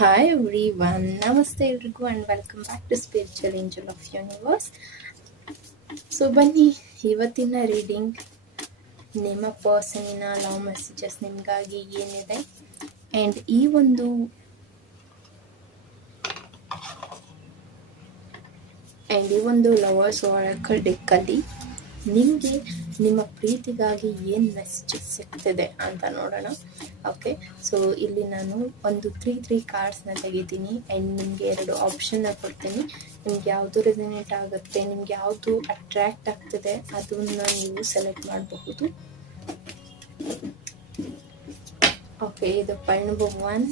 Hi everyone, Namaste ಎಲ್ರಿಗೂ and welcome back to Spiritual Angel of Universe. So ಬನ್ನಿ ಇವತ್ತಿನ reading ನಿಮ್ಮ ಪರ್ಸನಿನ love messages ನಿಮಗಾಗಿ ಏನಿದೆ ಆ್ಯಂಡ್ ಈ ಒಂದು ಲವರ್ಸ್ ಒರಾಕಲ್ ಡೆಕ್ಕಲ್ಲಿ ನಿಮಗೆ ನಿಮ್ಮ ಪ್ರೀತಿಗಾಗಿ ಏನು ಮೆಸೇಜಸ್ ಸಿಗ್ತಿದೆ ಅಂತ ನೋಡೋಣ. ಓಕೆ, ಸೊ ಇಲ್ಲಿ ನಾನು ಒಂದು ತ್ರೀ ಕಾರ್ಡ್ಸ್ನ ತೆಗಿತೀನಿ ಆ್ಯಂಡ್ ನಿಮಗೆ 2 ಆಪ್ಷನ್ನ ಕೊಡ್ತೀನಿ. ನಿಮ್ಗೆ ಯಾವುದು ರೆಸನೇಟ್ ಆಗುತ್ತೆ, ನಿಮ್ಗೆ ಯಾವುದು ಅಟ್ರ್ಯಾಕ್ಟ್ ಆಗ್ತಿದೆ ಅದನ್ನ ನೀವು ಸೆಲೆಕ್ಟ್ ಮಾಡಬಹುದು. ಓಕೆ, ಇದು pile number 1.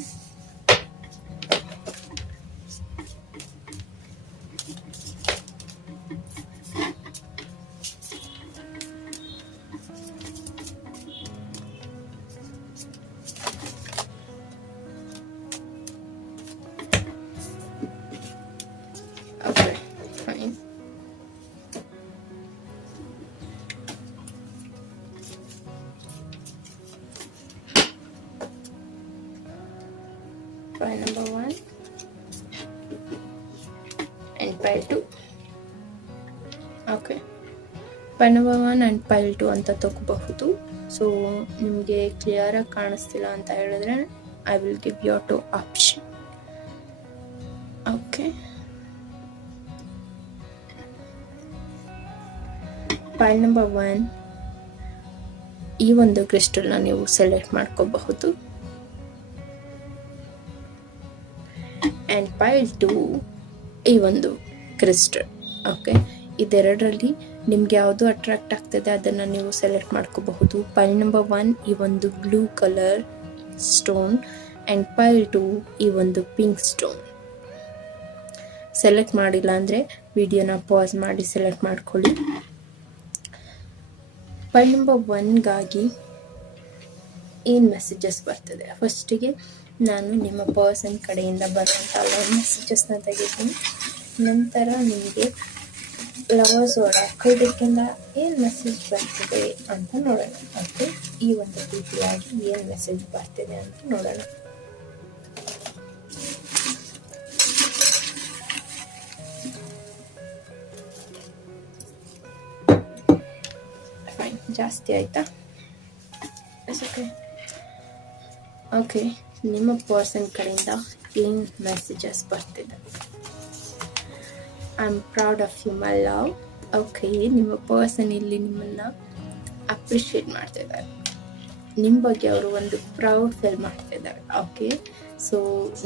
Pile number 1 and pile 2. Okay, pile number 1 and pile 2 ಅಂತ ತಗೋಬಹುದು. ಸೊ ನಿಮಗೆ ಕ್ಲಿಯರಾಗಿ ಕಾಣಿಸ್ತಿಲ್ಲ ಅಂತ ಹೇಳಿದ್ರೆ I will give you 2 option. Okay, pile number 1 ಈ ಒಂದು ಕ್ರಿಸ್ಟಲ್ನ ನೀವು ಸೆಲೆಕ್ಟ್ ಮಾಡ್ಕೋಬಹುದು ಆ್ಯಂಡ್ ಪೈಲ್ 2 ಈ ಒಂದು ಕ್ರಿಸ್ಟಲ್. ಓಕೆ, ಇದೆರಡರಲ್ಲಿ ನಿಮ್ಗೆ ಯಾವುದು ಅಟ್ರಾಕ್ಟ್ ಆಗ್ತದೆ ಅದನ್ನು ನೀವು ಸೆಲೆಕ್ಟ್ ಮಾಡ್ಕೋಬಹುದು. ಪೈಲ್ ನಂಬರ್ 1 ಈ ಒಂದು blue colour stone and pile 2 ಈ ಒಂದು ಪಿಂಕ್ ಸ್ಟೋನ್. ಸೆಲೆಕ್ಟ್ ಮಾಡಿಲ್ಲ ಅಂದರೆ ವಿಡಿಯೋನ ಪಾಸ್ ಮಾಡಿ ಸೆಲೆಕ್ಟ್ ಮಾಡ್ಕೊಳ್ಳಿ. ಪೈಲ್ ನಂಬರ್ 1ಗಾಗಿ ಏನು ಮೆಸೇಜಸ್ ಬರ್ತದೆ, ಫಸ್ಟಿಗೆ ನಾನು ನಿಮ್ಮ ಪರ್ಸನ್ ಕಡೆಯಿಂದ ಬರುವಂಥ ಲವ್ ಮೆಸೇಜಸ್ನ ತೆಗಿತೀನಿ. ನಂತರ ನಿಮಗೆ ಲವರ್ಸ್ ಒರಾಕಲ್ ಡೆಕ್ಕಿಂದ ಏನು ಮೆಸೇಜ್ ಬರ್ತಿದೆ ಅಂತ ನೋಡೋಣ. ಓಕೆ, ಈ ಒಂದು ರೀತಿಯಾಗಿ ಏನು ಮೆಸೇಜ್ ಬರ್ತಿದೆ ಅಂತ ನೋಡೋಣ. ಫೈನ್, ಜಾಸ್ತಿ ಆಯ್ತಾ? ಓಕೆ, ನಿಮ್ಮ ಪರ್ಸನ್ ಕಡೆಯಿಂದ ಏನು ಮೆಸೇಜಸ್ ಬರ್ತಿದೆ. I am proud of you my love. Okay, ನಿಮ್ಮ ಪರ್ಸನ್ ಇಲ್ಲಿ ನಿಮ್ಮನ್ನು ಅಪ್ರಿಷಿಯೇಟ್ ಮಾಡ್ತಿದ್ದಾರೆ. ನಿಮ್ಮ ಬಗ್ಗೆ ಅವರು ಒಂದು ಪ್ರೌಡ್ ಫೀಲ್ ಮಾಡ್ತಿದ್ದಾರೆ. ಓಕೆ, ಸೊ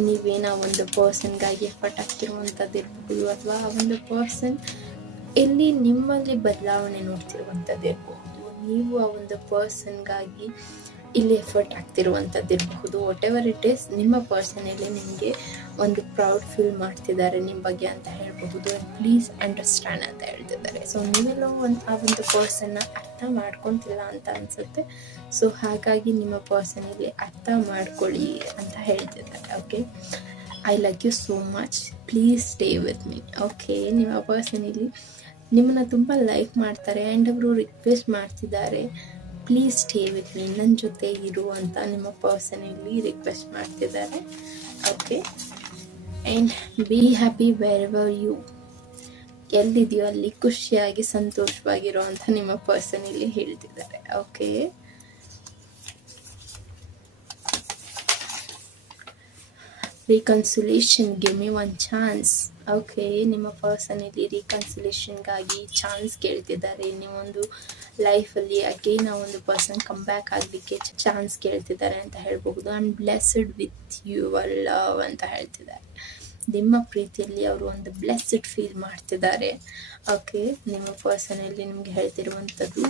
ನೀವೇನೋ ಒಂದು ಪರ್ಸನ್ಗಾಗಿ ಎಫರ್ಟ್ ಆಗ್ತಿರುವಂಥದ್ದು ಇರ್ಬೋದು, ಅಥವಾ ಆ ಒಂದು ಪರ್ಸನ್ ಇಲ್ಲಿ ನಿಮ್ಮಲ್ಲಿ ಬದಲಾವಣೆ ನೋಡ್ತಿರುವಂಥದ್ದು ಇರಬಹುದು. ನೀವು ಆ ಒಂದು ಪರ್ಸನ್ಗಾಗಿ ಇಲ್ಲಿ ಎಫರ್ಟ್ ಆಗ್ತಿರುವಂಥದ್ದು ಇರಬಹುದು. ವಾಟ್ ಎವರ್ ಇಟ್ ಈಸ್, ನಿಮ್ಮ ಪರ್ಸನಲ್ಲಿ ನಿಮಗೆ ಒಂದು ಪ್ರೌಡ್ ಫೀಲ್ ಮಾಡ್ತಿದ್ದಾರೆ ನಿಮ್ಮ ಬಗ್ಗೆ ಅಂತ ಹೇಳಬಹುದು. ಆ್ಯಂಡ್ ಪ್ಲೀಸ್ ಅಂಡರ್ಸ್ಟ್ಯಾಂಡ್ ಅಂತ ಹೇಳ್ತಿದ್ದಾರೆ. ಸೊ ನೀವೆಲ್ಲೋ ಆ ಒಂದು ಪರ್ಸನ್ನ ಅರ್ಥ ಮಾಡ್ಕೊತಿಲ್ಲ ಅಂತ ಅನಿಸುತ್ತೆ. ಸೊ ಹಾಗಾಗಿ ನಿಮ್ಮ ಪರ್ಸನಲ್ಲಿ ಅರ್ಥ ಮಾಡ್ಕೊಳ್ಳಿ ಅಂತ ಹೇಳ್ತಿದ್ದಾರೆ. Okay, I like you so much, please stay with me. Okay, ನಿಮ್ಮ ಪರ್ಸನಲ್ಲಿ ನಿಮ್ಮನ್ನು ತುಂಬ ಲೈಕ್ ಮಾಡ್ತಾರೆ ಆ್ಯಂಡ್ ಅವರು ರಿಕ್ವೆಸ್ಟ್ ಮಾಡ್ತಿದ್ದಾರೆ, ಪ್ಲೀಸ್ ಸ್ಟೇ ವಿತ್ ಮೀ, ನನ್ನ ಜೊತೆ ಇರು ಅಂತ ನಿಮ್ಮ ಪರ್ಸನಲ್ಲಿ ರಿಕ್ವೆಸ್ಟ್ ಮಾಡ್ತಿದ್ದಾರೆ. Okay, and be happy wherever you, ಎಲ್ಲಿದೆಯೋ ಅಲ್ಲಿ ಖುಷಿಯಾಗಿ ಸಂತೋಷವಾಗಿರೋ ಅಂತ ನಿಮ್ಮ ಪರ್ಸನಲ್ಲಿ ಹೇಳ್ತಿದ್ದಾರೆ. Okay, reconciliation, give me 1 chance. Okay, ನಿಮ್ಮ ಪರ್ಸನಲ್ಲಿ ರಿಕನ್ಸಿಲೇಷನ್ಗಾಗಿ ಚಾನ್ಸ್ ಕೇಳ್ತಿದ್ದಾರೆ. ನೀವೊಂದು ಲೈಫಲ್ಲಿ ಅಗೇನ್ ಆ ಒಂದು ಪರ್ಸನ್ ಕಮ್ ಬ್ಯಾಕ್ ಆಗಲಿಕ್ಕೆ ಚಾನ್ಸ್ ಕೇಳ್ತಿದ್ದಾರೆ ಅಂತ ಹೇಳ್ಬಹುದು. I am blessed with your love ಅಂತ ಹೇಳ್ತಿದ್ದಾರೆ. ನಿಮ್ಮ ಪ್ರೀತಿಯಲ್ಲಿ ಅವರು ಒಂದು ಬ್ಲೆಸ್ಡ್ ಫೀಲ್ ಮಾಡ್ತಿದ್ದಾರೆ. ಓಕೆ, ನಿಮ್ಮ ಪರ್ಸನಲ್ಲಿ ನಿಮಗೆ ಹೇಳ್ತಿರುವಂಥದ್ದು,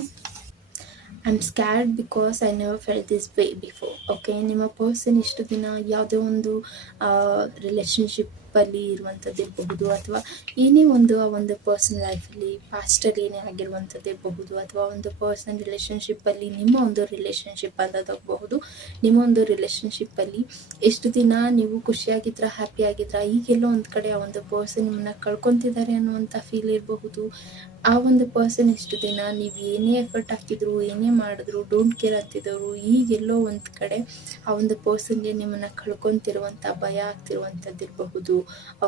I am scared because I never felt this way before. Okay, ನಿಮ್ಮ ಪರ್ಸನ್ ಇಷ್ಟು ದಿನ ಯಾವುದೇ ಒಂದು ರಿಲೇಷನ್ಶಿಪ್ಪಲ್ಲಿ ಇರುವಂಥದ್ದು ಇರಬಹುದು, ಅಥವಾ ಏನೇ ಒಂದು ಆ ಒಂದು ಪರ್ಸನ್ ಲೈಫಲ್ಲಿ ಪಾಸ್ಟಲ್ಲಿ ಏನೇ ಆಗಿರುವಂಥದ್ದು ಇರಬಹುದು, ಅಥವಾ ಒಂದು ಪರ್ಸನ್ ರಿಲೇಷನ್ಶಿಪ್ಪಲ್ಲಿ ನಿಮ್ಮ ಒಂದು ರಿಲೇಷನ್ಶಿಪ್ ಅಂತ ತಗೋಬಹುದು. ನಿಮ್ಮ ಒಂದು ರಿಲೇಷನ್ಶಿಪ್ಪಲ್ಲಿ ಎಷ್ಟು ದಿನ ನೀವು ಖುಷಿಯಾಗಿದ್ರ, ಹ್ಯಾಪಿ ಆಗಿದ್ರ, ಈಗೆಲ್ಲೋ ಒಂದು ಕಡೆ ಆ ಒಂದು ಪರ್ಸನ್ ನಿಮ್ಮನ್ನ ಕಳ್ಕೊತಿದ್ದಾರೆ ಅನ್ನುವಂಥ ಫೀಲ್ ಇರಬಹುದು. ಆ ಒಂದು ಪರ್ಸನ್ ಇಷ್ಟು ದಿನ ನೀವು ಏನೇ ಎಫರ್ಟ್ ಹಾಕಿದ್ರು, ಏನೇ ಮಾಡಿದ್ರು ಡೋಂಟ್ ಕೇರ್ ಅಂತಿದ್ದವರು, ಈಗೆಲ್ಲೋ ಒಂದು ಕಡೆ ಆ ಒಂದು ಪರ್ಸನ್ಗೆ ನಿಮ್ಮನ್ನು ಕಳ್ಕೊತಿರುವಂಥ ಭಯ ಆಗ್ತಿರುವಂಥದ್ದು ಇರಬಹುದು.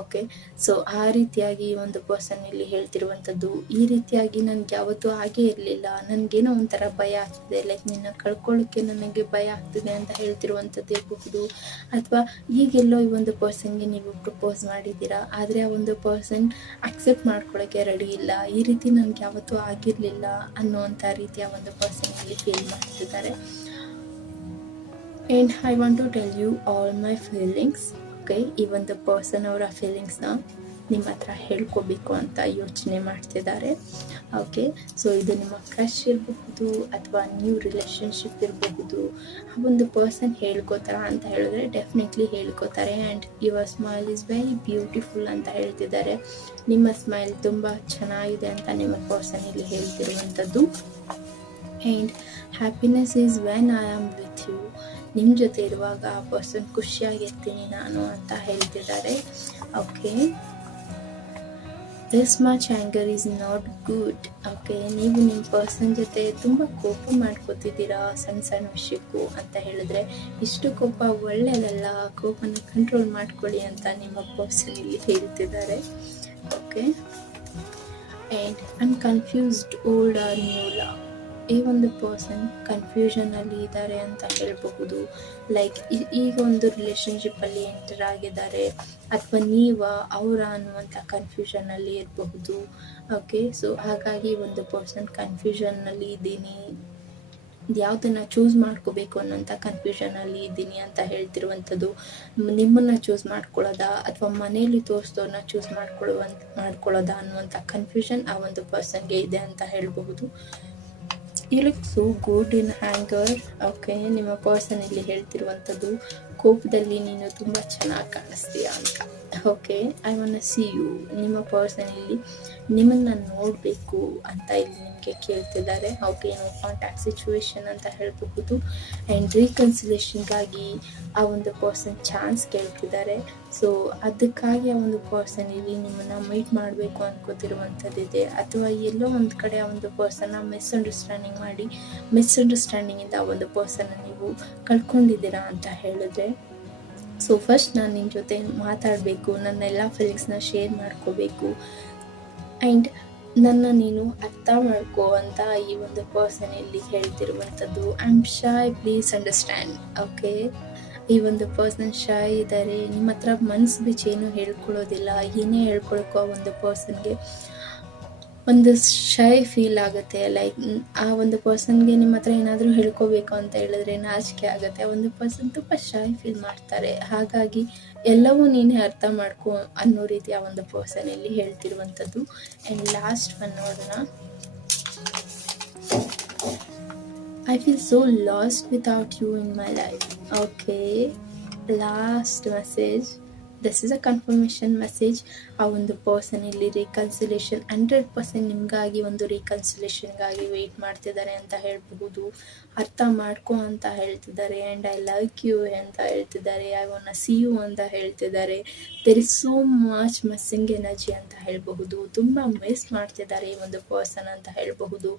ಓಕೆ, ಸೊ ಆ ರೀತಿಯಾಗಿ ಈ ಒಂದು ಪರ್ಸನ್ ಇಲ್ಲಿ ಹೇಳ್ತಿರುವಂಥದ್ದು, ಈ ರೀತಿಯಾಗಿ ನನಗೆ ಯಾವತ್ತೂ ಹಾಗೇ ಇರಲಿಲ್ಲ, ನನಗೇನೋ ಒಂಥರ ಭಯ ಆಗ್ತಿದೆ, ಲೈಕ್ ನಿನ್ನ ಕಳ್ಕೊಳ್ಳೋಕ್ಕೆ ನನಗೆ ಭಯ ಆಗ್ತಿದೆ ಅಂತ ಹೇಳ್ತಿರುವಂಥದ್ದು ಇರಬಹುದು. ಅಥವಾ ಈಗೆಲ್ಲೋ ಈ ಒಂದು ಪರ್ಸನ್ಗೆ ನೀವು ಪ್ರಪೋಸ್ ಮಾಡಿದ್ದೀರಾ, ಆದರೆ ಆ ಒಂದು ಪರ್ಸನ್ ಅಕ್ಸೆಪ್ಟ್ ಮಾಡ್ಕೊಳ್ಳೋಕ್ಕೆ ರೆಡಿ ಇಲ್ಲ, ಈ ರೀತಿ ನನಗೆ ಯಾವತ್ತೂ ಆಗಿರಲಿಲ್ಲ ಅನ್ನುವಂಥ ರೀತಿಯ ಒಂದು ಪರ್ಸನ್ ಇಲ್ಲಿ ಫೀಲ್ ಮಾಡ್ತಿದ್ದಾರೆ. And I want to tell you all my feelings. Okay, ಈ ಒಂದು ಪರ್ಸನ್ ಅವರ ಫೀಲಿಂಗ್ಸ್ನ ನಿಮ್ಮ ಹತ್ರ ಹೇಳ್ಕೋಬೇಕು ಅಂತ ಯೋಚನೆ ಮಾಡ್ತಿದ್ದಾರೆ. ಓಕೆ, ಸೊ ಇದು ನಿಮ್ಮ ಕ್ರಶ್ ಇರಬಹುದು ಅಥವಾ ನ್ಯೂ ರಿಲೇಷನ್ಶಿಪ್ ಇರಬಹುದು. ಆ ಒಂದು ಪರ್ಸನ್ ಹೇಳ್ಕೋತಾರ ಅಂತ ಹೇಳಿದ್ರೆ ಡೆಫಿನೆಟ್ಲಿ ಹೇಳ್ಕೋತಾರೆ. And your smile is very beautiful ಅಂತ ಹೇಳ್ತಿದ್ದಾರೆ. ನಿಮ್ಮ ಸ್ಮೈಲ್ ತುಂಬ ಚೆನ್ನಾಗಿದೆ ಅಂತ ನಿಮ್ಮ ಪರ್ಸನ್ ಇಲ್ಲಿ ಹೇಳ್ತಿರುವಂಥದ್ದು. And happiness is when I am with you. ನಿಮ್ಮ ಜೊತೆ ಇರುವಾಗ ಆ ಪರ್ಸನ್ ಖುಷಿಯಾಗಿರ್ತೀನಿ ನಾನು ಅಂತ ಹೇಳ್ತಿದ್ದಾರೆ. Okay, this much anger is not good. Okay, ನೀವು ನಿಮ್ಮ ಪರ್ಸನ್ ಜೊತೆ ತುಂಬ ಕೋಪ ಮಾಡ್ಕೋತಿದ್ದೀರಾ ಸಣ್ಣ ಸಣ್ಣ ವಿಷಯಕ್ಕೂ ಅಂತ ಹೇಳಿದ್ರೆ ಇಷ್ಟು ಕೋಪ ಒಳ್ಳೆಯದಲ್ಲ, ಕೋಪನ ಕಂಟ್ರೋಲ್ ಮಾಡ್ಕೊಳ್ಳಿ ಅಂತ ನಿಮ್ಮ ಪರ್ಸನ್ ಇಲ್ಲಿ ಹೇಳ್ತಿದ್ದಾರೆ. Okay, and I confused old or new love. ಈ ಒಂದು ಪರ್ಸನ್ ಕನ್ಫ್ಯೂಷನಲ್ಲಿ ಇದ್ದಾರೆ ಅಂತ ಹೇಳಬಹುದು. ಲೈಕ್ ಈಗ ಒಂದು ರಿಲೇಷನ್ಶಿಪ್ಪಲ್ಲಿ ಎಂಟರ್ ಆಗಿದ್ದಾರೆ ಅಥವಾ ಅವರ ಅನ್ನುವಂಥ ಕನ್ಫ್ಯೂಷನಲ್ಲಿ ಇರಬಹುದು. ಓಕೆ, ಸೊ ಹಾಗಾಗಿ ಒಂದು ಪರ್ಸನ್ ಕನ್ಫ್ಯೂಷನ್ನಲ್ಲಿ ಇದ್ದೀನಿ, ಯಾವುದನ್ನು ಚೂಸ್ ಮಾಡ್ಕೋಬೇಕು ಅನ್ನೋಂಥ ಕನ್ಫ್ಯೂಷನಲ್ಲಿ ಇದ್ದೀನಿ ಅಂತ ಹೇಳ್ತಿರುವಂಥದ್ದು. ನಿಮ್ಮನ್ನು ಚೂಸ್ ಮಾಡ್ಕೊಳ್ಳೋದಾ ಅಥವಾ ಮನೆಯಲ್ಲಿ ತೋರಿಸೋದನ್ನ ಚೂಸ್ ಮಾಡ್ಕೊಳ್ಳೋದಾ ಅನ್ನುವಂಥ ಕನ್ಫ್ಯೂಷನ್ ಆ ಒಂದು ಪರ್ಸನ್ಗೆ ಇದೆ ಅಂತ ಹೇಳಬಹುದು. You look so good in anger. Okay, ನಿಮ್ಮ ಪರ್ಸನ್ ಇಲ್ಲಿ ಹೇಳ್ತಿರುವಂಥದ್ದು ಕೋಪದಲ್ಲಿ ನೀನು ತುಂಬ ಚೆನ್ನಾಗಿ ಕಾಣಿಸ್ತೀಯ ಅಂತ. Okay, I want to see you. ನಿಮ್ಮ ಪರ್ಸನ್ ಇಲ್ಲಿ ನಿಮ್ಮನ್ನು ನೋಡಬೇಕು ಅಂತ ಇಲ್ಲಿ ನಿಮಗೆ ಕೇಳ್ತಿದ್ದಾರೆ. ಓಕೆ, ನೋ ಕಾಂಟ್ಯಾಕ್ಟ್ ಸಿಚುವೇಶನ್ ಅಂತ ಹೇಳಬಹುದು. ಆ್ಯಂಡ್ ರೀಕನ್ಸಿಲೇಷನ್ಗಾಗಿ ಆ ಒಂದು ಪರ್ಸನ್ ಚಾನ್ಸ್ ಕೇಳ್ತಿದ್ದಾರೆ. ಸೊ ಅದಕ್ಕಾಗಿ ಆ ಒಂದು ಪರ್ಸನ್ ಇಲ್ಲಿ ನಿಮ್ಮನ್ನು ಮೀಟ್ ಮಾಡಬೇಕು ಅನ್ಕೋತಿರುವಂಥದ್ದಿದೆ. ಅಥವಾ ಎಲ್ಲೋ ಒಂದು ಕಡೆ ಆ ಒಂದು ಪರ್ಸನ್ನ ಮಿಸ್ಅಂಡರ್ಸ್ಟ್ಯಾಂಡಿಂಗ್ ಮಾಡಿ ಮಿಸ್ಅಂಡರ್ಸ್ಟ್ಯಾಂಡಿಂಗಿಂದ ಆ ಒಂದು ಪರ್ಸನ್ನ ನೀವು ಕಳ್ಕೊಂಡಿದ್ದೀರಾ ಅಂತ ಹೇಳಿದ್ರೆ, ಸೊ ಫಸ್ಟ್ ನಾನು ನಿನ್ನ ಜೊತೆ ಮಾತಾಡಬೇಕು, ನನ್ನ ಎಲ್ಲ ಫೀಲಿಂಗ್ಸ್ನ ಶೇರ್ ಮಾಡ್ಕೋಬೇಕು ಆ್ಯಂಡ್ ನನ್ನ ನೀನು ಅರ್ಥ ಮಾಡ್ಕೋ ಅಂತ ಈ ಒಂದು ಪರ್ಸನ್ ಇಲ್ಲಿ ಹೇಳ್ತಿರುವಂಥದ್ದು. I am shy, please understand. Okay, ಈ ಒಂದು ಪರ್ಸನ್ ಶೈ ಇದ್ದಾರೆ, ನಿಮ್ಮ ಹತ್ರ ಮನ್ಸು ಬಿಚ್ಚಿ ಏನು ಹೇಳ್ಕೊಳ್ಳೋದಿಲ್ಲ. ಏನೇ ಹೇಳ್ಕೊಳಕ್ಕೋ ಆ ಒಂದು ಪರ್ಸನ್ಗೆ ಒಂದು ಶೈ ಫೀಲ್ ಆಗುತ್ತೆ. ಲೈಕ್ ಆ ಒಂದು ಪರ್ಸನ್ಗೆ ನಿಮ್ಮ ಹತ್ರ ಏನಾದರೂ ಹೇಳ್ಕೋಬೇಕು ಅಂತ ಹೇಳಿದ್ರೆ ನಾಚಿಕೆ ಆಗುತ್ತೆ. ಆ ಒಂದು ಪರ್ಸನ್ ತುಂಬ ಶೈ ಫೀಲ್ ಮಾಡ್ತಾರೆ. ಹಾಗಾಗಿ ಎಲ್ಲವೂ ನೀನೇ ಅರ್ಥ ಮಾಡ್ಕೊ ಅನ್ನೋ ರೀತಿ ಆ ಒಂದು ಪರ್ಸನ್ ಇಲ್ಲಿ ಹೇಳ್ತಿರುವಂಥದ್ದು. ಆ್ಯಂಡ್ ಲಾಸ್ಟ್ ಒನ್ ನೋಡೋಣ. I feel so lost without you in my life. Okay, last message. This is a confirmation message. ಆ ಒಂದು ಪರ್ಸನ್ ಇಲ್ಲಿ ರೀಕನ್ಸಿಲೇಷನ್ 100% ನಿಮಗಾಗಿ ಒಂದು ರೀಕನ್ಸಿಲೇಷನ್ಗಾಗಿ ವೆಯ್ಟ್ ಮಾಡ್ತಿದ್ದಾರೆ ಅಂತ ಹೇಳಬಹುದು. ಅರ್ಥ ಮಾಡ್ಕೊ ಅಂತ ಹೇಳ್ತಿದ್ದಾರೆ. ಆ್ಯಂಡ್ ಐ ಲೈಕ್ ಯು ಅಂತ ಹೇಳ್ತಿದ್ದಾರೆ. I want to see you ಅಂತ ಹೇಳ್ತಿದ್ದಾರೆ. There is so much missing energy ಅಂತ ಹೇಳಬಹುದು. ತುಂಬ ಮಿಸ್ ಮಾಡ್ತಿದ್ದಾರೆ ಈ ಒಂದು ಪರ್ಸನ್ ಅಂತ ಹೇಳಬಹುದು.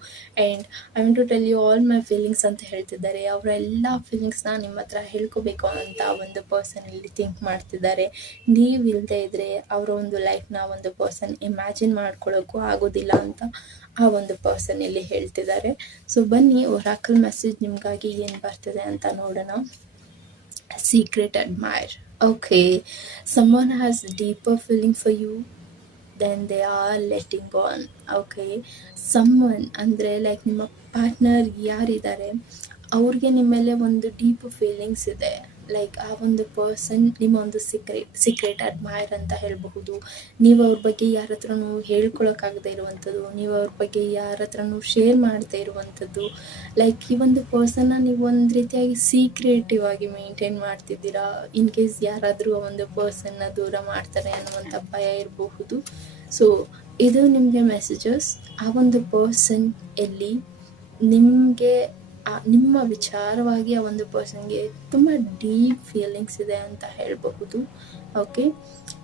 And I want to tell you all my feelings ಅಂತ ಹೇಳ್ತಿದ್ದಾರೆ. ಅವರ ಎಲ್ಲ ಫೀಲಿಂಗ್ಸ್ನ ನಿಮ್ಮ ಹತ್ರ ಹೇಳ್ಕೋಬೇಕು ಅಂತ ಒಂದು ಪರ್ಸನ್ ಇಲ್ಲಿ ಥಿಂಕ್ ಮಾಡ್ತಿದ್ದಾರೆ. ನೀವು ಇಲ್ಲದೆ ಇದ್ದರೆ ಅವರ ಒಂದು ಲೈಫ್ನ ಒಂದು ಪರ್ಸನ್ ಇಮ್ಯಾಜಿನ್ ಮಾಡ್ಕೊಳ್ಳೋಕ್ಕೂ ಆಗೋದಿಲ್ಲ ಅಂತ ಆ ಒಂದು ಪರ್ಸನ್ ಇಲ್ಲಿ ಹೇಳ್ತಿದ್ದಾರೆ. ಸೊ ಬನ್ನಿ ಒರಾಕಲ್ ಮೆಸೇಜ್ ನಿಮಗಾಗಿ ಏನು ಬರ್ತಿದೆ ಅಂತ ನೋಡೋಣ. Secret admire. Okay, someone has deeper feeling for you then they are letting on. Okay, someone ಅಂದರೆ ಲೈಕ್ ನಿಮ್ಮ ಪಾರ್ಟ್ನರ್ ಯಾರಿದ್ದಾರೆ ಅವ್ರಿಗೆ ನಿಮ್ಮ ಮೇಲೆ ಒಂದು ಡೀಪ್ ಫೀಲಿಂಗ್ಸ್ ಇದೆ. ಲೈಕ್ ಆ ಒಂದು ಪರ್ಸನ್ ನಿಮ್ಮ ಒಂದು ಸೀಕ್ರೆಟ್ ಅಡ್ಮೈರ್ ಅಂತ ಹೇಳಬಹುದು. ನೀವು ಅವ್ರ ಬಗ್ಗೆ ಯಾರ ಹತ್ರನೂ ಹೇಳ್ಕೊಳಕ್ಕಾಗದೇ ಇರುವಂಥದ್ದು, ನೀವು ಅವ್ರ ಬಗ್ಗೆ ಯಾರ ಹತ್ರನೂ ಶೇರ್ ಮಾಡದೇ ಇರುವಂಥದ್ದು. ಲೈಕ್ ಈ ಒಂದು ಪರ್ಸನ್ನ ನೀವು ಒಂದು ರೀತಿಯಾಗಿ ಸೀಕ್ರೆಟಿವ್ ಆಗಿ ಮೇಂಟೈನ್ ಮಾಡ್ತಿದ್ದೀರಾ. ಇನ್ ಕೇಸ್ ಯಾರಾದರೂ ಆ ಒಂದು ಪರ್ಸನ್ನ ದೂರ ಮಾಡ್ತಾರೆ ಅನ್ನುವಂಥ ಭಯ ಇರಬಹುದು. ಸೊ ಇದು ನಿಮಗೆ ಮೆಸೇಜಸ್. ಆ ಒಂದು ಪರ್ಸನ್ ಎಲ್ಲಿ ನಿಮಗೆ ನಿಮ್ಮ ವಿಚಾರವಾಗಿ ಆ ಒಂದು ಪರ್ಸನ್ಗೆ ತುಂಬ ಡೀಪ್ ಫೀಲಿಂಗ್ಸ್ ಇದೆ ಅಂತ ಹೇಳಬಹುದು. ಓಕೆ,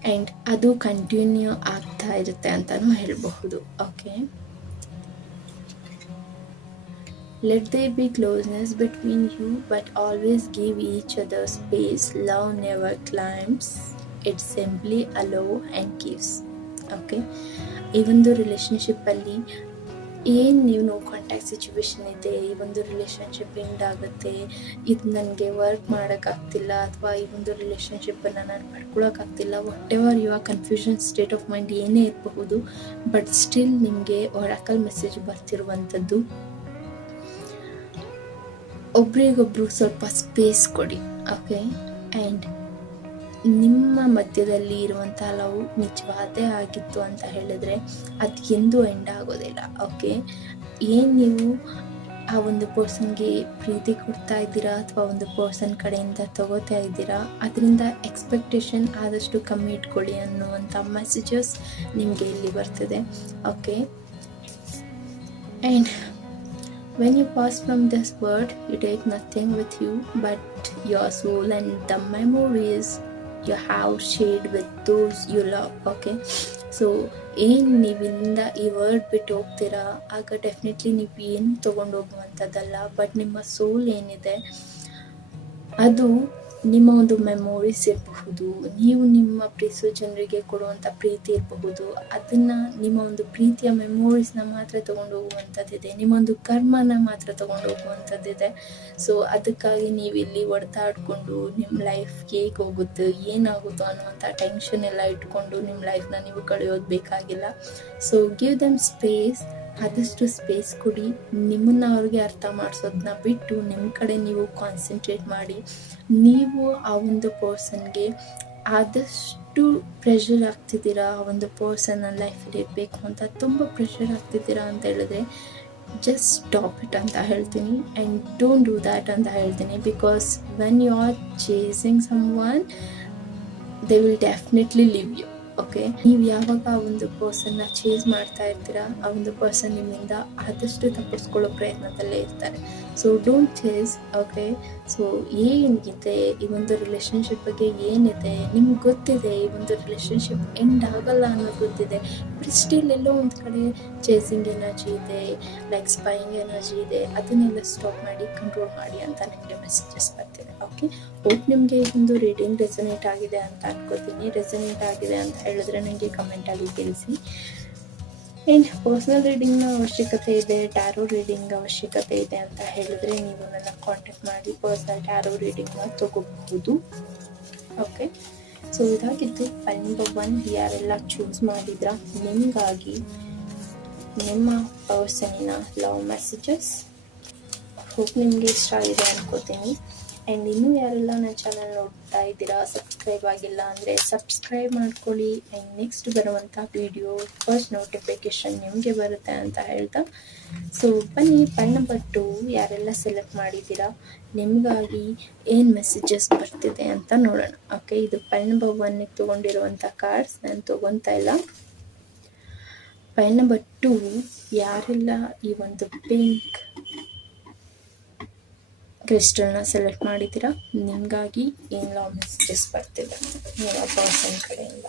ಆ್ಯಂಡ್ ಅದು ಕಂಟಿನ್ಯೂ ಆಗ್ತಾ ಇರುತ್ತೆ ಅಂತಲೂ ಹೇಳಬಹುದು. Okay, Let there be closeness between you, but always give each other space. Love never climbs, it simply allow and gives. Okay, ಈ ಒಂದು ರಿಲೇಷನ್ಶಿಪ್ಪಲ್ಲಿ ಏನು ನೀವು ನೋ ಕಾಂಟ್ಯಾಕ್ಟ್ ಸಿಚುವೇಶನ್ ಇದೆ, ಈ ಒಂದು ರಿಲೇಷನ್ಶಿಪ್ ಎಂಡ್ ಆಗುತ್ತೆ, ಇದು ನನಗೆ ವರ್ಕ್ ಮಾಡೋಕ್ಕಾಗ್ತಿಲ್ಲ, ಅಥವಾ ಈ ಒಂದು ರಿಲೇಷನ್ಶಿಪ್ಪನ್ನು ನಾನು ಪಡ್ಕೊಳಕ್ಕಾಗ್ತಿಲ್ಲ, whatever your confusion state of mind ಏನೇ ಇರಬಹುದು, ಬಟ್ ಸ್ಟಿಲ್ ನಿಮಗೆ ಒರಾಕಲ್ ಮೆಸೇಜ್ ಬರ್ತಿರುವಂಥದ್ದು, ಒಬ್ರಿಗೊಬ್ರು ಸ್ವಲ್ಪ ಸ್ಪೇಸ್ ಕೊಡಿ. ಓಕೆ, ಆ್ಯಂಡ್ ನಿಮ್ಮ ಮಧ್ಯದಲ್ಲಿ ಇರುವಂಥ ಲವ್ ನಿಜವಾದೇ ಆಗಿತ್ತು ಅಂತ ಹೇಳಿದ್ರೆ ಅದು ಎಂದೂ ಎಂಡ್ ಆಗೋದಿಲ್ಲ. ಓಕೆ, ಏನು ನೀವು ಆ ಒಂದು ಪರ್ಸನ್ಗೆ ಪ್ರೀತಿ ಕೊಡ್ತಾ ಇದ್ದೀರಾ ಅಥವಾ ಒಂದು ಪರ್ಸನ್ ಕಡೆಯಿಂದ ತಗೋತಾ ಇದ್ದೀರಾ, ಅದರಿಂದ ಎಕ್ಸ್ಪೆಕ್ಟೇಷನ್ ಆದಷ್ಟು ಕಮ್ಮಿ ಇಟ್ಕೊಳ್ಳಿ ಅನ್ನುವಂಥ ಮೆಸೇಜಸ್ ನಿಮಗೆ ಇಲ್ಲಿ ಬರ್ತಿದೆ. Okay, and when you pass from this world, you take nothing with you but your soul and the memories you have shared with those you love. Okay, so ಏನು ನೀವಿಂದ ಈ ವರ್ಡ್ ಬಿಟ್ಟು ಹೋಗ್ತೀರಾ ಆಗ ಡೆಫಿನೆಟ್ಲಿ ನೀವು ಏನು ತೊಗೊಂಡು ಹೋಗುವಂಥದ್ದಲ್ಲ, ಬಟ್ ನಿಮ್ಮ ಸೋಲ್ ಏನಿದೆ ಅದು ನಿಮ್ಮ ಒಂದು ಮೆಮೊರೀಸ್ ಇರಬಹುದು, ನೀವು ನಿಮ್ಮ ಪ್ರೀತಿಸೋ ಜನರಿಗೆ ಕೊಡುವಂಥ ಪ್ರೀತಿ ಇರಬಹುದು, ಅದನ್ನು ನಿಮ್ಮ ಒಂದು ಪ್ರೀತಿಯ ಮೆಮೊರೀಸ್ನ ಮಾತ್ರ ತೊಗೊಂಡು ಹೋಗುವಂಥದ್ದಿದೆ, ನಿಮ್ಮ ಒಂದು ಕರ್ಮನ ಮಾತ್ರ ತೊಗೊಂಡು ಹೋಗುವಂಥದ್ದಿದೆ. ಸೊ ಅದಕ್ಕಾಗಿ ನೀವು ಇಲ್ಲಿ ಹೊಡೆದಾಡ್ಕೊಂಡು ನಿಮ್ಮ ಲೈಫ್ ಹೇಗೆ ಹೋಗುತ್ತೆ ಏನಾಗುತ್ತೋ ಅನ್ನುವಂಥ ಟೆನ್ಷನ್ ಎಲ್ಲ ಇಟ್ಕೊಂಡು ನಿಮ್ಮ ಲೈಫ್ನ ನೀವು ಕಳೆಯೋದು ಬೇಕಾಗಿಲ್ಲ. ಸೊ ಗಿವ್ ದೆಮ್ ಸ್ಪೇಸ್, ಆದಷ್ಟು ಸ್ಪೇಸ್ ಕೊಡಿ, ನಿಮ್ಮನ್ನು ಅವ್ರಿಗೆ ಅರ್ಥ ಮಾಡಿಸೋದನ್ನ ಬಿಟ್ಟು ನಿಮ್ಮ ಕಡೆ ನೀವು ಕಾನ್ಸಂಟ್ರೇಟ್ ಮಾಡಿ. ನೀವು ಆ ಒಂದು ಪರ್ಸನ್ಗೆ ಆದಷ್ಟು ಪ್ರೆಷರ್ ಆಗ್ತಿದ್ದೀರಾ, ಆ ಒಂದು ಪರ್ಸನ್ನ ಲೈಫಲ್ಲಿ ಇರಬೇಕು ಅಂತ ತುಂಬ ಪ್ರೆಷರ್ ಆಗ್ತಿದ್ದೀರಾ ಅಂತ ಹೇಳಿದ್ರೆ ಜಸ್ಟ್ ಸ್ಟಾಪ್ ಇಟ್ ಅಂತ ಹೇಳ್ತೀನಿ, ಆ್ಯಂಡ್ ಡೋಂಟ್ ಡೂ ದ್ಯಾಟ್ ಅಂತ ಹೇಳ್ತೀನಿ. Because when you are chasing someone they will definitely leave you. Okay, ನೀವು ಯಾವಾಗ ಆ ಒಂದು ಪರ್ಸನ್ನ ಚೇಸ್ ಮಾಡ್ತಾ ಇರ್ತೀರಾ ಆ ಒಂದು ಪರ್ಸನ್ ನಿಮ್ಮಿಂದ ಆದಷ್ಟು ತಪ್ಪಿಸ್ಕೊಳ್ಳೋ ಪ್ರಯತ್ನದಲ್ಲೇ ಇರ್ತಾರೆ. So don't chase. Okay, so ಏನಿದೆ ಈ ಒಂದು ರಿಲೇಷನ್ಶಿಪ್ ಬಗ್ಗೆ ಏನಿದೆ ನಿಮ್ಗೆ ಗೊತ್ತಿದೆ, ಈ ಒಂದು ರಿಲೇಷನ್ಶಿಪ್ ಎಂಡ್ ಆಗಲ್ಲ ಅನ್ನೋದು ಗೊತ್ತಿದೆ, ಬಟ್ ಸ್ಟಿಲ್ ಎಲ್ಲೋ ಒಂದು ಕಡೆ ಚೇಸಿಂಗ್ ಎನರ್ಜಿ ಇದೆ, ಲೈಕ್ ಸ್ಪೈಯಿಂಗ್ ಎನರ್ಜಿ ಇದೆ, ಅದನ್ನೆಲ್ಲ ಸ್ಟಾಪ್ ಮಾಡಿ ಕಂಟ್ರೋಲ್ ಮಾಡಿ ಅಂತ ನಿಮಗೆ ಮೆಸೇಜಸ್ ಬರ್ತಿದೆ. ಓಕೆ, ಹೋಪ್ ನಿಮಗೆ ಈ ಒಂದು ರೀಡಿಂಗ್ ರೆಸನೇಟ್ ಆಗಿದೆ ಅಂತ ಅನ್ಕೋತೀನಿ. ರೆಸನೇಟ್ ಆಗಿದೆ ಅಂತ ಹೇಳಿದ್ರೆ ನನಗೆ ಕಮೆಂಟಲ್ಲಿ ತಿಳಿಸಿ. ಆ್ಯಂಡ್ ಪರ್ಸ್ನಲ್ ರೀಡಿಂಗ್ನ ಅವಶ್ಯಕತೆ ಇದೆ, ಟ್ಯಾರೋ ರೀಡಿಂಗ್ ಅವಶ್ಯಕತೆ ಇದೆ ಅಂತ ಹೇಳಿದ್ರೆ ನೀವು ನನ್ನ ಕಾಂಟ್ಯಾಕ್ಟ್ ಮಾಡಿ ಪರ್ಸ್ನಲ್ ಟ್ಯಾರೋ ರೀಡಿಂಗ್ನ ತಗೋಬಹುದು. ಓಕೆ, ಸೊ ಇದಾಗಿತ್ತು ನಂಬರ್ 1 ಯಾರೆಲ್ಲ ಚೂಸ್ ಮಾಡಿದ್ರ ನಿಮಗಾಗಿ ನಿಮ್ಮ ಪರ್ಸನಿನ ಲವ್ ಮೆಸೇಜಸ್. ಹೋಪ್ ನಿಮಗೆ ಇಷ್ಟ ಆಗಿದೆ ಅನ್ಕೋತೀನಿ. ಆ್ಯಂಡ್ ಇನ್ನೂ ಯಾರೆಲ್ಲ ನನ್ನ ಚಾನಲ್ ನೋಡ್ತಾ ಇದ್ದೀರಾ ಸಬ್ಸ್ಕ್ರೈಬ್ ಆಗಿಲ್ಲ ಅಂದರೆ ಸಬ್ಸ್ಕ್ರೈಬ್ ಮಾಡ್ಕೊಳ್ಳಿ. ಆ್ಯಂಡ್ ನೆಕ್ಸ್ಟ್ ಬರುವಂಥ ವಿಡಿಯೋ ಫಸ್ಟ್ ನೋಟಿಫಿಕೇಷನ್ ನಿಮಗೆ ಬರುತ್ತೆ ಅಂತ ಹೇಳ್ತಾ, ಸೊ ಬನ್ನಿ ಪಾಯಿಂಟ್ ನಂಬರ್ 2 ಯಾರೆಲ್ಲ ಸೆಲೆಕ್ಟ್ ಮಾಡಿದ್ದೀರಾ ನಿಮಗಾಗಿ ಏನು ಮೆಸೇಜಸ್ ಬರ್ತಿದೆ ಅಂತ ನೋಡೋಣ. ಓಕೆ, ಇದು ಪಾಯಿಂಟ್ ನಂಬರ್ 1ಗೆ ತೊಗೊಂಡಿರುವಂಥ ಕಾರ್ಡ್ಸ್ ನಾನು ತೊಗೊತಾ ಇಲ್ಲ. ಪಾಯಿಂಟ್ ನಂಬರ್ 2 ಯಾರೆಲ್ಲ ಈ ಒಂದು ಪಿಂಕ್ ಕ್ರಿಸ್ಟಲ್ನ ಸೆಲೆಕ್ಟ್ ಮಾಡಿದ್ದೀರಾ ನಿಮಗಾಗಿ ಏನು ಲವ್ ಮೆಸೇಜಸ್ ಬರ್ತಿದೆ ನಿಮ್ಮ ಪರ್ಸನ್ ಕಡೆಯಿಂದ.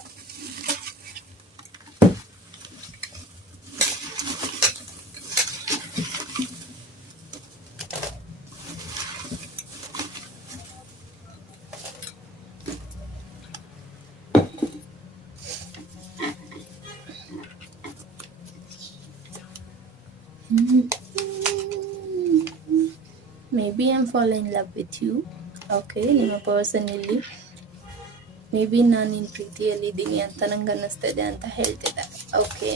Maybe I'm falling in love with you. Okay, ನಿಮ್ಮ ಪರ್ಸನ್ ಇಲ್ಲಿ ಮೇ ಬಿ ನಾನು ನಿನ್ನ ಪ್ರೀತಿಯಲ್ಲಿದ್ದೀನಿ ಅಂತ ನಂಗೆ ಅನ್ನಿಸ್ತಾ ಇದೆ ಅಂತ ಹೇಳ್ತಿದ್ದಾರೆ. Okay,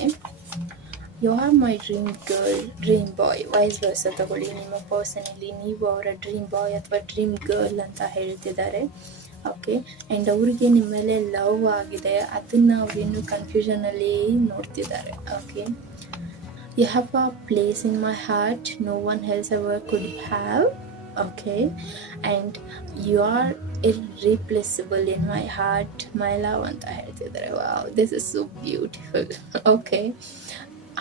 you are my dream girl, dream boy, vice versa ತಗೊಳ್ಳಿ. ನಿಮ್ಮ ಪರ್ಸನ್ ಇಲ್ಲಿ ನೀವು ಅವರ ಡ್ರೀಮ್ ಬಾಯ್ ಅಥವಾ ಡ್ರೀಮ್ ಗರ್ಲ್ ಅಂತ ಹೇಳ್ತಿದ್ದಾರೆ. ಓಕೆ, ಆ್ಯಂಡ್ ಅವರಿಗೆ ನಿಮ್ಮ ಮೇಲೆ ಲವ್ ಆಗಿದೆ, ಅದನ್ನು ಅವ್ರು ಇನ್ನೂ ಕನ್ಫ್ಯೂಷನಲ್ಲಿ ನೋಡ್ತಿದ್ದಾರೆ. Okay, you have a place in my heart no one else ever could have. Okay, and you are irreplaceable in my heart my love ಅಂತ ಹೇಳ್ತಿದ್ದಾರೆ. Wow, this is so beautiful. Okay,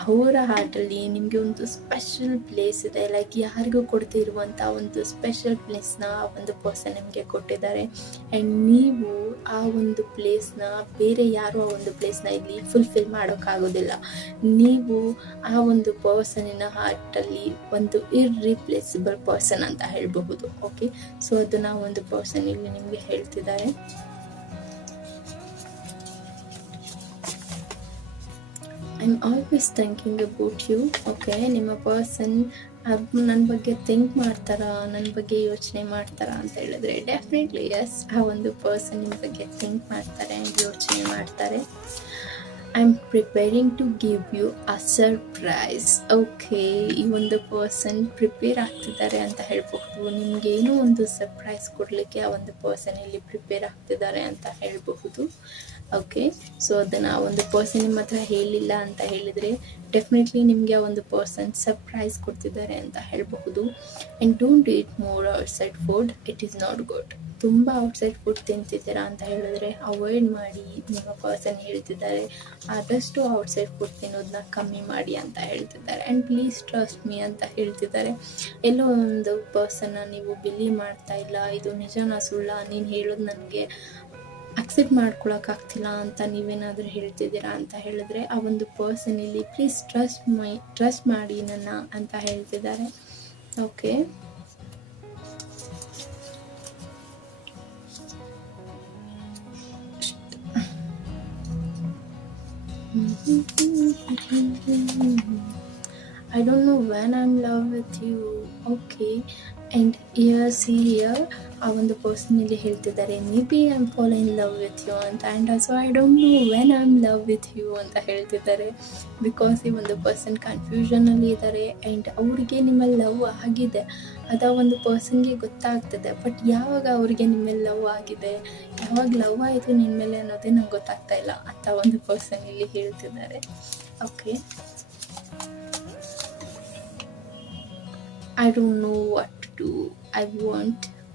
ಅವರ ಹಾರ್ಟಲ್ಲಿ ನಿಮಗೆ ಒಂದು ಸ್ಪೆಷಲ್ ಪ್ಲೇಸ್ ಇದೆ. Like ಯಾರಿಗೂ ಕೊಡದೇ ಇರುವಂಥ ಒಂದು ಸ್ಪೆಷಲ್ ಪ್ಲೇಸ್ನ ಆ ಒಂದು ಪರ್ಸನ್ ನಿಮಗೆ ಕೊಟ್ಟಿದ್ದಾರೆ. ಆ್ಯಂಡ್ ನೀವು ಆ ಒಂದು ಪ್ಲೇಸ್ನ ಬೇರೆ ಯಾರು ಆ ಒಂದು ಪ್ಲೇಸ್ನ ಇಲ್ಲಿ ಫುಲ್ಫಿಲ್ ಮಾಡೋಕ್ಕಾಗೋದಿಲ್ಲ. ನೀವು ಆ ಒಂದು ಪರ್ಸನಿನ ಹಾರ್ಟಲ್ಲಿ ಒಂದು ಇರ್ರಿಪ್ಲೇಸಿಬಲ್ ಪರ್ಸನ್ ಅಂತ ಹೇಳಬಹುದು. ಓಕೆ, ಸೊ ಅದನ್ನು ಆ ಒಂದು ಪರ್ಸನ್ ಇಲ್ಲಿ ನಿಮಗೆ ಹೇಳ್ತಿದ್ದಾರೆ. I am always thinking about you. Okay, ನಿಮ್ಮ ಪರ್ಸನ್ ನನ್ನ ಬಗ್ಗೆ ಥಿಂಕ್ ಮಾಡ್ತಾರಾ, ನನ್ನ ಬಗ್ಗೆ ಯೋಚನೆ ಮಾಡ್ತಾರಾ ಅಂತ ಹೇಳಿದ್ರೆ ಡೆಫಿನೆಟ್ಲಿ ಎಸ್, ಆ ಒಂದು ಪರ್ಸನ್ ನಿಮ್ಮ ಬಗ್ಗೆ ಥಿಂಕ್ ಮಾಡ್ತಾರೆ ಆ್ಯಂಡ್ ಯೋಚನೆ ಮಾಡ್ತಾರೆ. I am preparing to give you a surprise. Okay, ಈ ಒಂದು ಪರ್ಸನ್ ಪ್ರಿಪೇರ್ ಆಗ್ತಿದ್ದಾರೆ ಅಂತ ಹೇಳ್ಬಹುದು. ನಿಮಗೇನೋ ಒಂದು ಸರ್ಪ್ರೈಸ್ ಕೊಡಲಿಕ್ಕೆ ಆ ಒಂದು ಪರ್ಸನ್ ಇಲ್ಲಿ ಪ್ರಿಪೇರ್ ಆಗ್ತಿದ್ದಾರೆ ಅಂತ ಹೇಳಬಹುದು. ಓಕೆ, ಸೊ ಅದನ್ನು ಆ ಒಂದು ಪರ್ಸನ್ ನಿಮ್ಮ ಹತ್ರ ಹೇಳಿಲ್ಲ ಅಂತ ಹೇಳಿದರೆ ಡೆಫಿನೆಟ್ಲಿ ನಿಮಗೆ ಆ ಒಂದು ಪರ್ಸನ್ ಸರ್ಪ್ರೈಸ್ ಕೊಡ್ತಿದ್ದಾರೆ ಅಂತ ಹೇಳಬಹುದು. And don't heat more outside food, it is not good. ತುಂಬ ಔಟ್ಸೈಡ್ ಫುಡ್ ತಿಂತಿದ್ದೀರಾ ಅಂತ ಹೇಳಿದ್ರೆ ಅವಾಯ್ಡ್ ಮಾಡಿ ನಿಮ್ಮ ಪರ್ಸನ್ ಹೇಳ್ತಿದ್ದಾರೆ. ಆದಷ್ಟು ಔಟ್ಸೈಡ್ ಫುಡ್ ತಿನ್ನೋದನ್ನ ಕಮ್ಮಿ ಮಾಡಿ ಅಂತ ಹೇಳ್ತಿದ್ದಾರೆ. ಆ್ಯಂಡ್ ಪ್ಲೀಸ್ ಟ್ರಸ್ಟ್ ಮೀ ಅಂತ ಹೇಳ್ತಿದ್ದಾರೆ. ಎಲ್ಲೋ ಒಂದು ಪರ್ಸನ್ನ ನೀವು ಬಿಲೀವ್ ಮಾಡ್ತಾ ಇಲ್ಲ, ಇದು ನಿಜನಾ ಸುಳ್ಳ, ನೀನು ಹೇಳೋದು ನನಗೆ ಅಕ್ಸೆಪ್ಟ್ ಮಾಡ್ಕೊಳಕ್ಕಾಗ್ತಿಲ್ಲ ಅಂತ ನೀವೇನಾದರೂ ಹೇಳ್ತಿದ್ದೀರಾ ಅಂತ ಹೇಳಿದ್ರೆ ಆ ಒಂದು ಪರ್ಸನ್ ಇಲ್ಲಿ ಪ್ಲೀಸ್ ಟ್ರಸ್ಟ್ ಮಾಡಿ ನನ್ನ ಅಂತ ಹೇಳ್ತಿದ್ದಾರೆ. Okay, I don't know when I'm in love with you. Okay, and here see here ಆ ಒಂದು ಪರ್ಸನ್ ಇಲ್ಲಿ ಹೇಳ್ತಿದ್ದಾರೆ maybe I am follow in love with you ಅಂತ. And also I don't know when I am love with you ಅಂತ ಹೇಳ್ತಿದ್ದಾರೆ. Because ಈ ಒಂದು person ಕನ್ಫ್ಯೂಷನಲ್ಲಿ ಇದ್ದಾರೆ. ಆ್ಯಂಡ್ ಅವರಿಗೆ ನಿಮ್ಮ ಲವ್ ಆಗಿದೆ, ಅದು ಆ ಒಂದು ಪರ್ಸನ್ಗೆ ಗೊತ್ತಾಗ್ತದೆ. ಬಟ್ ಯಾವಾಗ ಅವರಿಗೆ ನಿಮ್ಮ ಮೇಲೆ ಲವ್ ಆಗಿದೆ, ಯಾವಾಗ ಲವ್ ಆಯಿತು ನಿಮ್ಮ ಮೇಲೆ ಅನ್ನೋದೇ ನಂಗೆ ಗೊತ್ತಾಗ್ತಾ ಇಲ್ಲ ಅಂತ ಒಂದು ಪರ್ಸನ್ ಇಲ್ಲಿ ಹೇಳ್ತಿದ್ದಾರೆ. Okay, I don't know what to do.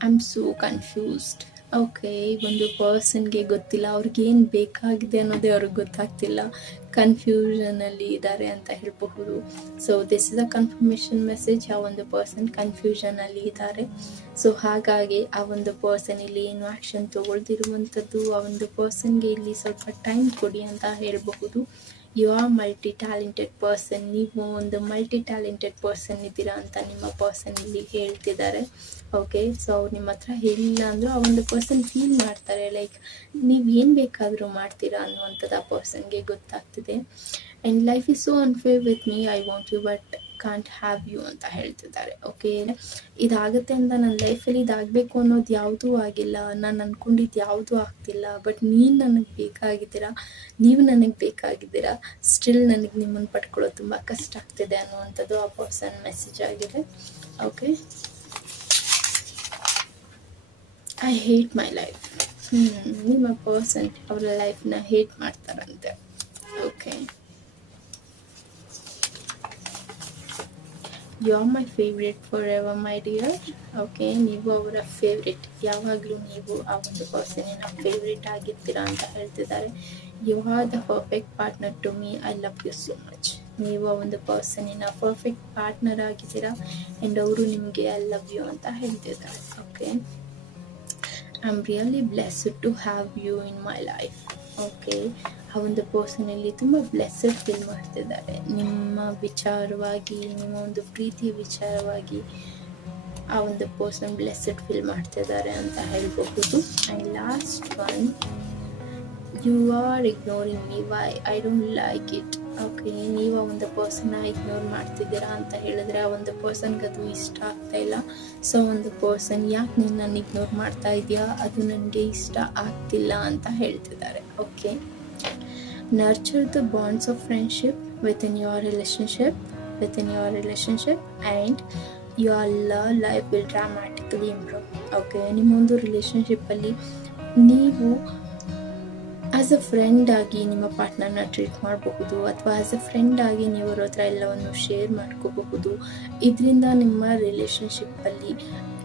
I'm so confused. Okay, ಒಂದು ಪರ್ಸನ್ಗೆ ಗೊತ್ತಿಲ್ಲ ಅವ್ರಿಗೇನು ಬೇಕಾಗಿದೆ ಅನ್ನೋದೇ ಅವ್ರಿಗೆ ಗೊತ್ತಾಗ್ತಿಲ್ಲ, ಕನ್ಫ್ಯೂಷನಲ್ಲಿ ಇದ್ದಾರೆ ಅಂತ ಹೇಳಬಹುದು. So this is a confirmation message. ಆ ಒಂದು ಪರ್ಸನ್ ಕನ್ಫ್ಯೂಷನಲ್ಲಿ ಇದ್ದಾರೆ. ಸೊ ಹಾಗಾಗಿ ಆ ಒಂದು ಪರ್ಸನ್ ಇಲ್ಲಿ ಏನು ಆ್ಯಕ್ಷನ್ ತೊಗೊಳ್ದಿರುವಂಥದ್ದು, ಆ ಒಂದು ಪರ್ಸನ್ಗೆ ಇಲ್ಲಿ ಸ್ವಲ್ಪ ಟೈಮ್ ಕೊಡಿ ಅಂತ ಹೇಳಬಹುದು. You are multi talented person, ನೀವು ಒಂದು ಮಲ್ಟಿ ಟ್ಯಾಲೆಂಟೆಡ್ ಪರ್ಸನ್ ಇದ್ದೀರಾ ಅಂತ ನಿಮ್ಮ ಪರ್ಸನ್ ಇಲ್ಲಿ ಹೇಳ್ತಿದ್ದಾರೆ. ಓಕೆ, ಸೊ ಅವ್ರು ನಿಮ್ಮ ಹತ್ರ ಹೇಳಿಲ್ಲ ಅಂದರೂ ಆ ಒಂದು ಪರ್ಸನ್ ಫೀಲ್ ಮಾಡ್ತಾರೆ, ಲೈಕ್ ನೀವು ಏನು ಬೇಕಾದರೂ ಮಾಡ್ತೀರಾ ಅನ್ನುವಂಥದ್ದು ಆ ಪರ್ಸನ್ಗೆ ಗೊತ್ತಾಗ್ತಿದೆ. And life is so unfair with me, I want you but can't have you ಅಂತ ಹೇಳ್ತಿದ್ದಾರೆ. ಓಕೆ, ಇದಾಗುತ್ತೆ ಅಂತ ನನ್ನ ಲೈಫಲ್ಲಿ ಇದಾಗಬೇಕು ಅನ್ನೋದು ಯಾವುದೂ ಆಗಿಲ್ಲ, ನಾನು ಅಂದ್ಕೊಂಡಿದ್ದು ಯಾವುದೂ ಆಗ್ತಿಲ್ಲ. ಬಟ್ ನೀನು ನನಗೆ ಬೇಕಾಗಿದ್ದೀರಾ, ನೀವು ನನಗೆ ಬೇಕಾಗಿದ್ದೀರಾ, ಸ್ಟಿಲ್ ನನಗೆ ನಿಮ್ಮನ್ನು ಪಡ್ಕೊಳ್ಳೋದು ತುಂಬ ಕಷ್ಟ ಆಗ್ತಿದೆ ಅನ್ನುವಂಥದ್ದು ಆ ಪರ್ಸನ್ ಮೆಸೇಜ್ ಆಗಿದೆ. Okay, I hate my life. ನಿಮ್ಮ ಪರ್ಸನ್ ಅವರ ಲೈಫ್ನ ಹೇಟ್ ಮಾಡ್ತಾರಂತೆ. Okay, you are my favourite forever my dear. Okay, ನೀವು ಅವರ ಫೇವ್ರೆಟ್, ಯಾವಾಗಲೂ ನೀವು ಆ ಒಂದು ಪರ್ಸನಿನ ಫೇವ್ರೆಟ್ ಆಗಿರ್ತೀರಾ ಅಂತ ಹೇಳ್ತಿದ್ದಾರೆ. You are the perfect partner to me, I love you so much. ನೀವು ಆ ಒಂದು ಪರ್ಸನಿನ ಪರ್ಫೆಕ್ಟ್ ಪಾರ್ಟ್ನರ್ ಆಗಿದ್ದೀರಾ ಆ್ಯಂಡ್ ಅವರು ನಿಮಗೆ ಐ ಲವ್ ಯು ಅಂತ ಹೇಳ್ತಿದ್ದಾರೆ. Okay, I am really blessed to have you in my life. Okay, ಆ ಒಂದು ಪರ್ಸನಲ್ಲಿ ತುಂಬ ಬ್ಲೆಸ್ಸಡ್ ಫೀಲ್ ಮಾಡ್ತಿದ್ದಾರೆ ನಿಮ್ಮ ವಿಚಾರವಾಗಿ, ನಿಮ್ಮ ಒಂದು ಪ್ರೀತಿಯ ವಿಚಾರವಾಗಿ ಆ ಒಂದು ಪರ್ಸನ್ ಬ್ಲೆಸ್ಸಡ್ ಫೀಲ್ ಮಾಡ್ತಿದ್ದಾರೆ ಅಂತ ಹೇಳ್ಬಹುದು. And last one, you are ignoring me, why I don't like it. Okay, ನೀವು ಆ ಒಂದು ಪರ್ಸನ್ನ ಇಗ್ನೋರ್ ಮಾಡ್ತಿದ್ದೀರಾ ಅಂತ ಹೇಳಿದ್ರೆ ಆ ಒಂದು ಪರ್ಸನ್ಗೆ ಅದು ಇಷ್ಟ ಆಗ್ತಾ ಇಲ್ಲ. ಸೊ ಒಂದು ಪರ್ಸನ್ ಯಾಕೆ ನಿನ್ನನ್ನು ಇಗ್ನೋರ್ ಮಾಡ್ತಾ ಇದೆಯಾ, ಅದು ನನಗೆ ಇಷ್ಟ ಆಗ್ತಿಲ್ಲ ಅಂತ ಹೇಳ್ತಿದ್ದಾರೆ. Okay, nurture the bonds of friendship within your relationship and your love life will dramatically improve. Okay, ನಿಮ್ಮೊಂದು ರಿಲೇಷನ್ಶಿಪ್ಪಲ್ಲಿ ನೀವು ಆ್ಯಸ್ ಅ ಫ್ರೆಂಡ್ ಆಗಿ ನಿಮ್ಮ ಪಾರ್ಟ್ನರ್ನ ಟ್ರೀಟ್ ಮಾಡಬಹುದು, ಅಥವಾ ಆ್ಯಸ್ ಅ ಫ್ರೆಂಡ್ ಆಗಿ ನೀವು ಅವ್ರ ಹತ್ರ ಎಲ್ಲವನ್ನು ಶೇರ್ ಮಾಡ್ಕೋಬಹುದು. ಇದರಿಂದ ನಿಮ್ಮ ರಿಲೇಷನ್ಶಿಪ್ಪಲ್ಲಿ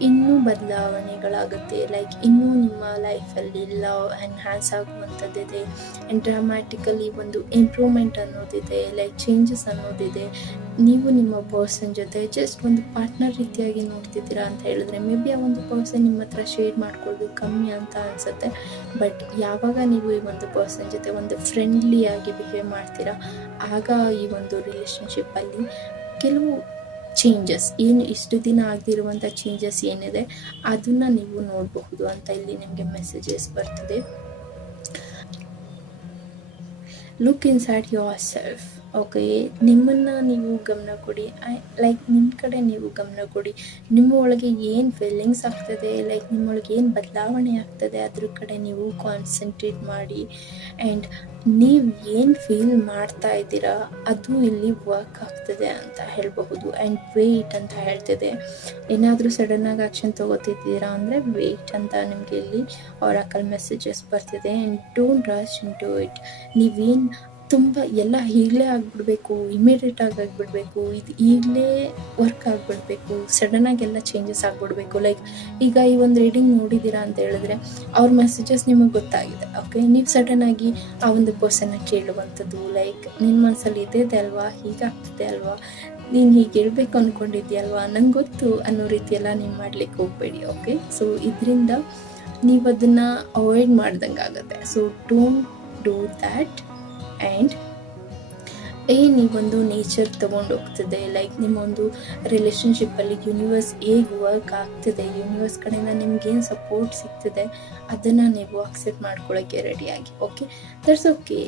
ಇನ್ನೂ ಬದಲಾವಣೆಗಳಾಗುತ್ತೆ. ಲೈಕ್ ಇನ್ನೂ ನಿಮ್ಮ ಲೈಫಲ್ಲಿ ಲವ್ ಎನ್ಹ್ಯಾನ್ಸ್ ಆಗುವಂಥದ್ದಿದೆ, ಆ್ಯಂಡ್ ಡ್ರಾಮ್ಯಾಟಿಕಲಿ ಒಂದು ಇಂಪ್ರೂವ್ಮೆಂಟ್ ಅನ್ನೋದಿದೆ, ಲೈಕ್ ಚೇಂಜಸ್ ಅನ್ನೋದಿದೆ. ನೀವು ನಿಮ್ಮ ಪರ್ಸನ್ ಜೊತೆ ಜಸ್ಟ್ ಒಂದು ಪಾರ್ಟ್ನರ್ ರೀತಿಯಾಗಿ ನೋಡ್ತಿದ್ದೀರಾ ಅಂತ ಹೇಳಿದ್ರೆ ಮೇ ಬಿ ಆ ಒಂದು ಪರ್ಸನ್ ನಿಮ್ಮ ಹತ್ರ ಶೇರ್ ಮಾಡ್ಕೊಳ್ಳೋದು ಕಮ್ಮಿ ಅಂತ ಅನಿಸುತ್ತೆ. ಬಟ್ ಯಾವಾಗ ನೀವು ಈ ಒಂದು ಪರ್ಸನ್ ಜೊತೆ ಒಂದು ಫ್ರೆಂಡ್ಲಿಯಾಗಿ ಬಿಹೇವ್ ಮಾಡ್ತೀರಾ, ಆಗ ಈ ಒಂದು ರಿಲೇಷನ್ಶಿಪ್ಪಲ್ಲಿ ಕೆಲವು ಚೇಂಜಸ್ ಏನು ಇಷ್ಟು ದಿನ ಆಗದಿರುವಂಥ ಚೇಂಜಸ್ ಏನಿದೆ ಅದನ್ನು ನೀವು ನೋಡಬಹುದು ಅಂತ ಇಲ್ಲಿ ನಿಮಗೆ ಮೆಸೇಜಸ್ ಬರ್ತಿದೆ. Look inside your self. Okay, ನಿಮ್ಮನ್ನು ನೀವು ಗಮನ ಕೊಡಿ, ಲೈಕ್ ನಿಮ್ಮ ಕಡೆ ನೀವು ಗಮನ ಕೊಡಿ. ನಿಮ್ಮ ಒಳಗೆ ಏನು ಫೀಲಿಂಗ್ಸ್ ಆಗ್ತದೆ, ಲೈಕ್ ನಿಮ್ಮೊಳಗೆ ಏನು ಬದಲಾವಣೆ ಆಗ್ತದೆ ಅದ್ರ ಕಡೆ ನೀವು ಕಾನ್ಸಂಟ್ರೇಟ್ ಮಾಡಿ. ಆ್ಯಂಡ್ ನೀವು ಏನು ಫೀಲ್ ಮಾಡ್ತಾ ಇದ್ದೀರಾ ಅದು ಇಲ್ಲಿ ವರ್ಕ್ ಆಗ್ತದೆ ಅಂತ ಹೇಳಬಹುದು. ಆ್ಯಂಡ್ ವೇಟ್ ಅಂತ ಹೇಳ್ತಿದೆ. ಏನಾದರೂ ಸಡನ್ನಾಗಿ ಆ್ಯಕ್ಷನ್ ತೊಗೋತಿದ್ದೀರಾ ಅಂದರೆ ವೇಟ್ ಅಂತ ನಿಮಗೆ ಇಲ್ಲಿ ಆರಾಕಲ್ ಮೆಸೇಜಸ್ ಬರ್ತಿದೆ. And don't rush into it. ನೀವೇನು ತುಂಬ ಎಲ್ಲ ಈಗಲೇ ಆಗಿಬಿಡ್ಬೇಕು, ಇಮಿಡಿಯೇಟಾಗಿ ಆಗಿಬಿಡ್ಬೇಕು, ಇದು ಈಗಲೇ ವರ್ಕ್ ಆಗಿಬಿಡ್ಬೇಕು, ಸಡನ್ನಾಗಿ ಎಲ್ಲ ಚೇಂಜಸ್ ಆಗಿಬಿಡ್ಬೇಕು. ಲೈಕ್ ಈಗ ಈ ಒಂದು ರೀಡಿಂಗ್ ನೋಡಿದ್ದೀರಾ ಅಂತ ಹೇಳಿದ್ರೆ ಅವ್ರ ಮೆಸೇಜಸ್ ನಿಮಗೆ ಗೊತ್ತಾಗಿದೆ. ಓಕೆ, ನೀವು ಸಡನ್ನಾಗಿ ಆ ಒಂದು ಪರ್ಸನ್ನ ಕೇಳುವಂಥದ್ದು, ಲೈಕ್ ನಿನ್ನ ಮನಸ್ಸಲ್ಲಿ ಇದೆ ಅಲ್ವಾ, ಹೀಗಾಗ್ತದೆ ಅಲ್ವಾ, ನೀನು ಹೀಗೆ ಹೇಳ್ಬೇಕು ಅಂದ್ಕೊಂಡಿದ್ಯಲ್ವಾ, ನಂಗೆ ಗೊತ್ತು ಅನ್ನೋ ರೀತಿಯೆಲ್ಲ ನೀವು ಮಾಡ್ಲಿಕ್ಕೆ ಹೋಗಬೇಡಿ. ಓಕೆ, ಸೊ ಇದರಿಂದ ನೀವು ಅದನ್ನು ಅವಾಯ್ಡ್ ಮಾಡ್ದಂಗೆ ಆಗುತ್ತೆ. So don't do that. And ನೀವೊಂದು ನೇಚರ್ ತೊಗೊಂಡು ಹೋಗ್ತದೆ, ಲೈಕ್ ನಿಮ್ಮೊಂದು ರಿಲೇಷನ್ಶಿಪ್ಪಲ್ಲಿ ಯೂನಿವರ್ಸ್ ಹೇಗೆ ವರ್ಕ್ ಆಗ್ತದೆ, ಯೂನಿವರ್ಸ್ ಕಡೆಯಿಂದ ನಿಮ್ಗೇನು ಸಪೋರ್ಟ್ ಸಿಗ್ತದೆ ಅದನ್ನು ನೀವು ಅಕ್ಸೆಪ್ಟ್ ಮಾಡ್ಕೊಳ್ಳೋಕ್ಕೆ ರೆಡಿಯಾಗಿ. Okay, that's okay.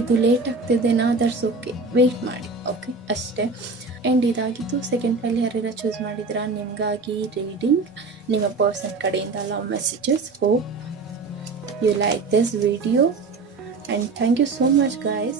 ಇದು ಲೇಟ್ ಆಗ್ತಿದೆನಾ, ದಟ್ಸ್ ಓಕೆ, ವೆಯ್ಟ್ ಮಾಡಿ. ಓಕೆ, ಅಷ್ಟೇ. ಆ್ಯಂಡ್ ಇದಾಗಿತ್ತು ಸೆಕೆಂಡ್ ಫೈಲ್. ಯಾರ್ಯಾರು ಚೂಸ್ ಮಾಡಿದ್ರಾ ನಿಮಗಾಗಿ ರೀಡಿಂಗ್, ನಿಮ್ಮ ಪರ್ಸನ್ ಕಡೆಯಿಂದ love messages. Hope you like this video. And thank you so much guys